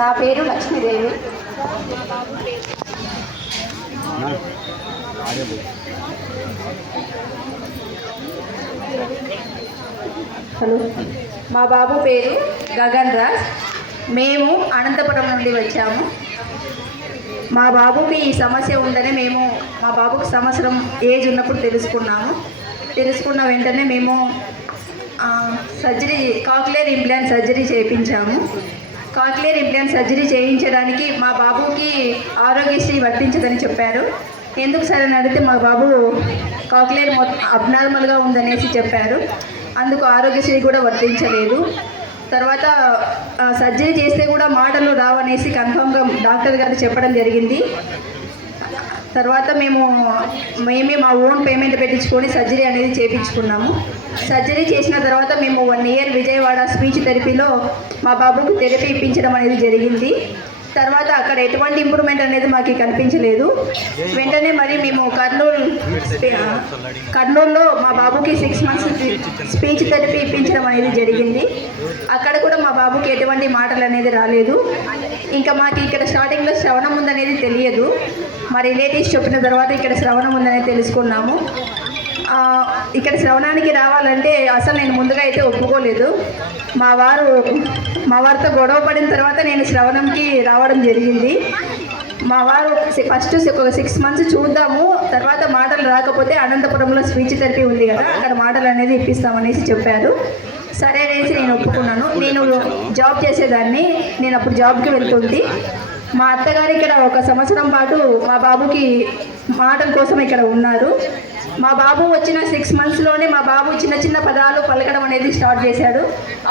నా పేరు లక్ష్మీదేవి. హలో, మా బాబు పేరు గగన్ రాజ్. మేము అనంతపురం నుండి వచ్చాము. మా బాబుకి ఈ సమస్య ఉందని మేము మా బాబుకి సంవత్సరం ఏజ్ ఉన్నప్పుడు తెలుసుకున్న వెంటనే మేము కాక్లియర్ ఇంప్లాంట్ సర్జరీ చేయించాము. కాక్లియర్ ఇంప్లాంట్ సర్జరీ చేయించడానికి మా బాబుకి ఆరోగ్యశ్రీ వర్తించదని చెప్పారు. ఎందుకు సరే అని అడిగితే మా బాబు కాక్లియర్ అబ్నార్మల్గా ఉందనేసి చెప్పారు. అందుకు ఆరోగ్యశ్రీ కూడా వర్తించలేదు. తర్వాత సర్జరీ చేస్తే కూడా మాటలు రావనేసి కన్ఫామ్గా డాక్టర్ గారు చెప్పడం జరిగింది. తర్వాత మేమే మా ఓన్ పేమెంట్ పెట్టించుకొని సర్జరీ అనేది చేయించుకున్నాము. సర్జరీ చేసిన తర్వాత మేము 1 ఇయర్ విజయవాడ స్పీచ్ థెరపీలో మా బాబుకు థెరపీ ఇప్పించడం అనేది జరిగింది. తర్వాత అక్కడ ఎటువంటి ఇంప్రూవ్మెంట్ అనేది మాకు కనిపించలేదు. వెంటనే మరి మేము కర్నూలులో మా బాబుకి 6 months స్పీచ్ థెరపీ ఇప్పించడం అనేది జరిగింది. అక్కడ కూడా మా బాబుకి ఎటువంటి మాటలు అనేది రాలేదు. ఇంకా మాకు ఇక్కడ స్టార్టింగ్లో శ్రవణం ఉందనేది తెలియదు. మా రిలేటివ్స్ చెప్పిన తర్వాత ఇక్కడ శ్రవణం ఉందనేది తెలుసుకున్నాము. ఇక్కడ శ్రవణానికి రావాలంటే అసలు నేను ముందుగా అయితే ఒప్పుకోలేదు. మా వారితో గొడవ పడిన తర్వాత నేను శ్రవణంకి రావడం జరిగింది. మా వారు ఫస్ట్ ఒక 6 months చూద్దాము, తర్వాత మాటలు రాకపోతే అనంతపురంలో స్పీచ్ థెరపీ ఉంది కదా, అక్కడ మాటలు అనేది ఇప్పిస్తామనేసి చెప్పారు. సరే అనేసి నేను ఒప్పుకున్నాను. నేను జాబ్ చేసేదాన్ని. నేను అప్పుడు జాబ్కి వెళ్తుంది. మా అత్తగారు ఇక్కడ 1 సంవత్సరం పాటు మా బాబుకి మాటల కోసం ఇక్కడ ఉన్నారు. మా బాబు వచ్చిన 6 monthsలోనే మా బాబు చిన్న చిన్న పదాలు పలకడం అనేది స్టార్ట్ చేశాడు.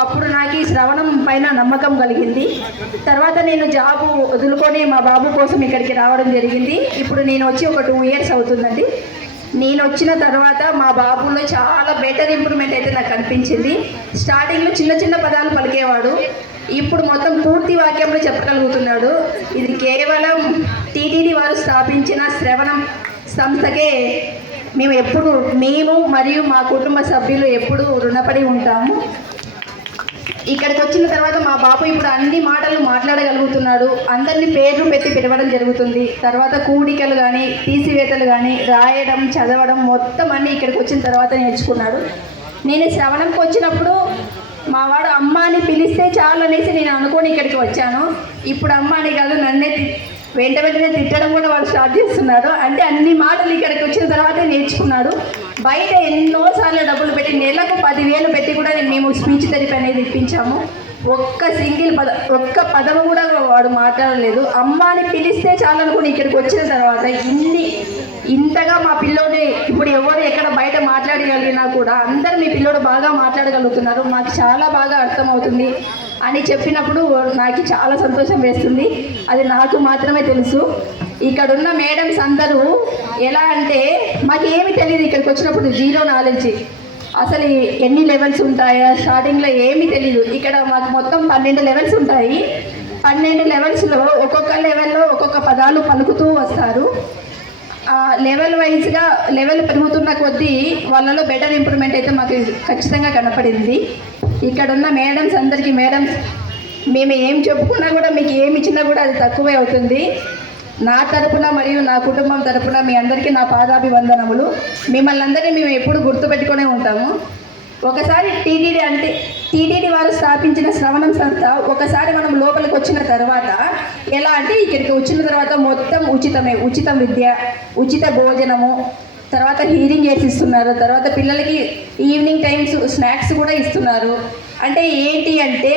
అప్పుడు నాకు ఈ శ్రవణం పైన నమ్మకం కలిగింది. తర్వాత నేను జాబు వదులుకొని మా బాబు కోసం ఇక్కడికి రావడం జరిగింది. ఇప్పుడు నేను వచ్చి ఒక 2 years అవుతుందండి. నేను వచ్చిన తర్వాత మా బాబులో చాలా బెటర్ ఇంప్రూవ్మెంట్ అయితే నాకు కనిపించింది. స్టార్టింగ్లో చిన్న చిన్న పదాలు పలికేవాడు. ఇప్పుడు మొత్తం పూర్తి వాక్యంలో చెప్పగలుగుతున్నాడు. ఇది కేవలం టీటీడీ వారు స్థాపించిన శ్రవణం సంస్థకే మేము మరియు మా కుటుంబ సభ్యులు ఎప్పుడూ రుణపడి ఉంటాము. ఇక్కడికి వచ్చిన తర్వాత మా బాబు ఇప్పుడు అన్ని మాటలు మాట్లాడగలుగుతున్నాడు. అందరినీ పేర్లు పెట్టి పిలవడం జరుగుతుంది. తర్వాత కూడికలు కానీ తీసివేతలు కానీ రాయడం చదవడం మొత్తం అన్నీ ఇక్కడికి వచ్చిన తర్వాత నేర్చుకున్నాడు. నేను శ్రవణంకి వచ్చినప్పుడు మా వాడు అమ్మ అని పిలిస్తే చాలు అనేసి నేను అనుకొని ఇక్కడికి వచ్చాను. ఇప్పుడు అమ్మ అని కాదు, నన్నే వెంటనే తిట్టడం కూడా వాళ్ళు స్టార్ట్ చేస్తున్నారు. అంటే అన్ని మాటలు ఇక్కడికి వచ్చిన తర్వాతే నేర్చుకున్నాడు. బయట ఎన్నోసార్లు డబ్బులు పెట్టి నెలకు 10,000 పెట్టి కూడా మేము స్పీచ్ థెరపీ అనేది ఇప్పించాము. ఒక్క పదము కూడా వాడు మాట్లాడలేదు. అమ్మ అని పిలిస్తే చాలు అనుకుని ఇక్కడికి వచ్చిన తర్వాత ఇంతగా మా పిల్లోని ఇప్పుడు ఎవరు ఎక్కడ బయట మాట్లాడగలిగినా కూడా అందరూ మీ పిల్లోడు బాగా మాట్లాడగలుగుతున్నారు, మాకు చాలా బాగా అర్థమవుతుంది అని చెప్పినప్పుడు నాకు చాలా సంతోషం వేస్తుంది. అది నాకు మాత్రమే తెలుసు. ఇక్కడున్న మేడమ్స్ అందరూ ఎలా అంటే మాకు ఏమి తెలియదు. ఇక్కడికి వచ్చినప్పుడు 0 knowledge. అసలు ఎన్ని లెవెల్స్ ఉంటాయో స్టార్టింగ్లో ఏమీ తెలియదు. ఇక్కడ మాకు మొత్తం 12 levels ఉంటాయి. 12 levelsలో ఒక్కొక్క లెవెల్లో ఒక్కొక్క పదాలు పలుకుతూ వస్తారు. లెవెల్ వైజ్గా లెవెల్ పెరుగుతున్న కొద్దీ వాళ్ళలో బెటర్ ఇంప్రూవ్మెంట్ అయితే మాకు ఖచ్చితంగా కనపడింది. ఇక్కడున్న మేడమ్స్ అందరికీ మేము ఏం చెప్పుకున్నా కూడా మీకు ఏమి ఇచ్చినా కూడా అది తక్కువే అవుతుంది. నా తరపున మరియు నా కుటుంబం తరపున మీ అందరికీ నా పాదాభివందనములు. మిమ్మల్ని అందరినీ మేము ఎప్పుడు గుర్తుపెట్టుకునే ఉంటాము. ఒకసారి టీటీడీ వారు స్థాపించిన శ్రవణం సంస్థ ఒకసారి మనం లోపలికి వచ్చిన తర్వాత ఎలా అంటే ఇక్కడికి వచ్చిన తర్వాత మొత్తం ఉచితమే. ఉచిత విద్య, ఉచిత భోజనము, తర్వాత హీరింగ్ ఎయిడ్స్ ఇస్తున్నారు. తర్వాత పిల్లలకి ఈవినింగ్ టైమ్స్ స్నాక్స్ కూడా ఇస్తున్నారు. అంటే ఏంటి అంటే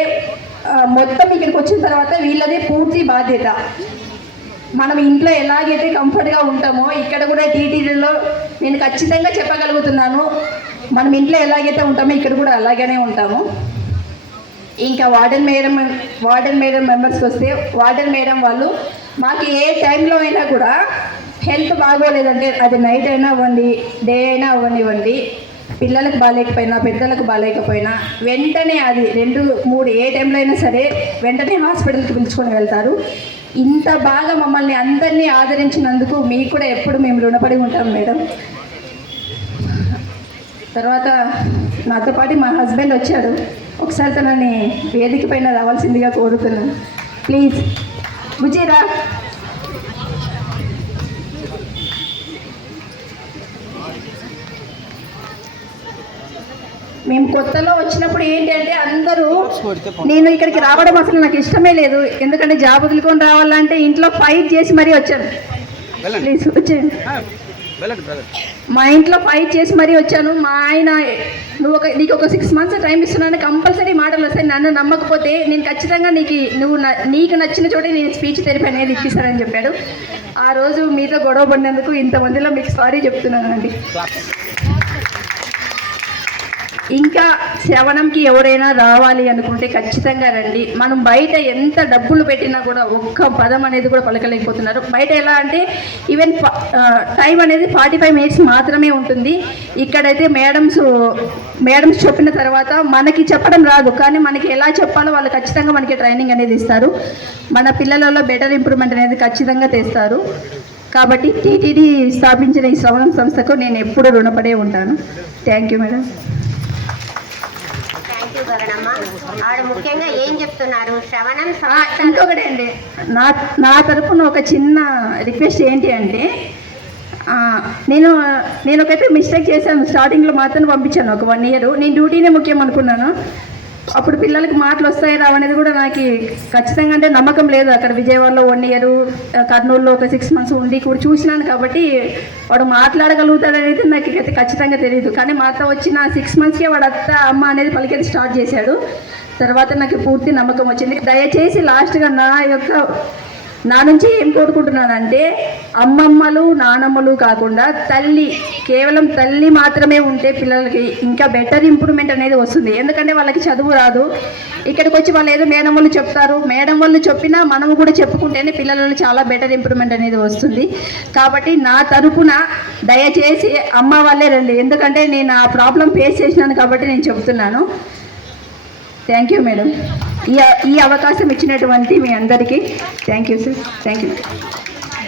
మొత్తం ఇక్కడికి వచ్చిన తర్వాత వీళ్ళదే పూర్తి బాధ్యత. మనం ఇంట్లో ఎలాగైతే కంఫర్ట్గా ఉంటామో ఇక్కడ కూడా టీటీడీలో నేను ఖచ్చితంగా చెప్పగలుగుతున్నాను, మనం ఇంట్లో ఎలాగైతే ఉంటామో ఇక్కడ కూడా అలాగనే ఉంటాము. ఇంకా వార్డెన్ మేడం మెంబర్స్కి వస్తే వార్డెన్ మేడం వాళ్ళు మాకు ఏ టైంలో అయినా కూడా హెల్త్ బాగోలేదంటే అది నైట్ అయినా అవ్వండి, డే అయినా అవ్వనివ్వండి, పిల్లలకు బాగాలేకపోయినా పెద్దలకు బాగాలేకపోయినా వెంటనే అది 2, 3 ఏ టైంలో అయినా సరే వెంటనే హాస్పిటల్కి పిలుచుకొని వెళ్తారు. ఇంత బాగా మమ్మల్ని అందరినీ ఆదరించినందుకు మీకు కూడా ఎప్పుడు మేము రుణపడి ఉంటాం మేడం. తర్వాత నాతో పాటు మా హస్బెండ్ వచ్చాడు. ఒకసారి తనని వేదిక పైన రావాల్సిందిగా కోరుతున్నాను. ప్లీజ్ బుజ్జిరా. మేము కొత్తలో వచ్చినప్పుడు ఏంటంటే అందరూ, నేను ఇక్కడికి రావడం అసలు నాకు ఇష్టమే లేదు, ఎందుకంటే జాబ్ వదులుకొని రావాలంటే ఇంట్లో ఫైట్ చేసి మరీ వచ్చాను. ప్లీజ్ వచ్చేయండి. మా ఇంట్లో ఫైట్ చేసి మరీ వచ్చాను. మా ఆయన నీకు ఒక 6 months టైం ఇస్తున్నాను, కంపల్సరీ మాటలు వస్తాయి, నన్ను నమ్మకపోతే నేను ఖచ్చితంగా నీకు నచ్చిన చోటే నేను స్పీచ్ థెరపీ అనేది ఇప్పిస్తానని చెప్పాడు. ఆ రోజు మీతో గొడవ పడినందుకు ఇంతమందిలో మీకు సారీ చెప్తున్నానండి. ఇంకా శ్రవణంకి ఎవరైనా రావాలి అనుకుంటే ఖచ్చితంగా రండి. మనం బయట ఎంత డబ్బులు పెట్టినా కూడా ఒక్క పదం అనేది కూడా పలకలేకపోతున్నారు. బయట ఎలా అంటే ఈవెన్ టైం అనేది 45 minutes మాత్రమే ఉంటుంది. ఇక్కడైతే మేడమ్స్ చెప్పిన తర్వాత మనకి చెప్పడం రాదు, కానీ మనకి ఎలా చెప్పాలో వాళ్ళు ఖచ్చితంగా మనకి ట్రైనింగ్ అనేది ఇస్తారు. మన పిల్లలలో బెటర్ ఇంప్రూవ్మెంట్ అనేది ఖచ్చితంగా తెస్తారు. కాబట్టి టీటీడీ స్థాపించిన ఈ శ్రవణం సంస్థకు నేను ఎప్పుడూ రుణపడే ఉంటాను. Thank you madam. ఆవిడ ముఖ్యంగా ఏం చెప్తున్నారు శ్రవణం. ఇంకొకటి అండి, నా తరపున ఒక చిన్న రిక్వెస్ట్ ఏంటి అంటే, నేను ఒకైతే మిస్టేక్ చేశాను. స్టార్టింగ్లో మాత్రం పంపించాను ఒక 1 year. నేను డ్యూటీనే ముఖ్యం అనుకున్నాను. అప్పుడు పిల్లలకి మాటలు వస్తాయి రావనేది కూడా నాకు ఖచ్చితంగా అంటే నమ్మకం లేదు. అక్కడ విజయవాడలో 1 year, కర్నూలులో ఒక 6 months ఉండి కూడా చూసినాను. కాబట్టి వాడు మాట్లాడగలుగుతాడనేది నాకు అయితే ఖచ్చితంగా తెలియదు. కానీ మాతో వచ్చిన 6 monthsకే వాడు అత్త అమ్మ అనేది పలికేది స్టార్ట్ చేశాడు. తర్వాత నాకు పూర్తి నమ్మకం వచ్చింది. దయచేసి లాస్ట్గా నా నుంచి ఏం కోరుకుంటున్నానంటే, అమ్మమ్మలు నానమ్మలు కాకుండా కేవలం తల్లి మాత్రమే ఉంటే పిల్లలకి ఇంకా బెటర్ ఇంప్రూవ్మెంట్ అనేది వస్తుంది. ఎందుకంటే వాళ్ళకి చదువు రాదు. ఇక్కడికి వచ్చి వాళ్ళు ఏదో మేడం వాళ్ళు చెప్తారు, మేడం వాళ్ళు చెప్పినా మనము కూడా చెప్పుకుంటేనే పిల్లలలో చాలా బెటర్ ఇంప్రూవ్మెంట్ అనేది వస్తుంది. కాబట్టి నా తరపున దయచేసి అమ్మ వాళ్ళే రండి, ఎందుకంటే నేను ఆ ప్రాబ్లం ఫేస్ చేసినాను కాబట్టి నేను చెప్తున్నాను. Thank you madam. ఈ అవకాశం ఇచ్చినటువంటి మీ అందరికీ thank you sir. Thank you.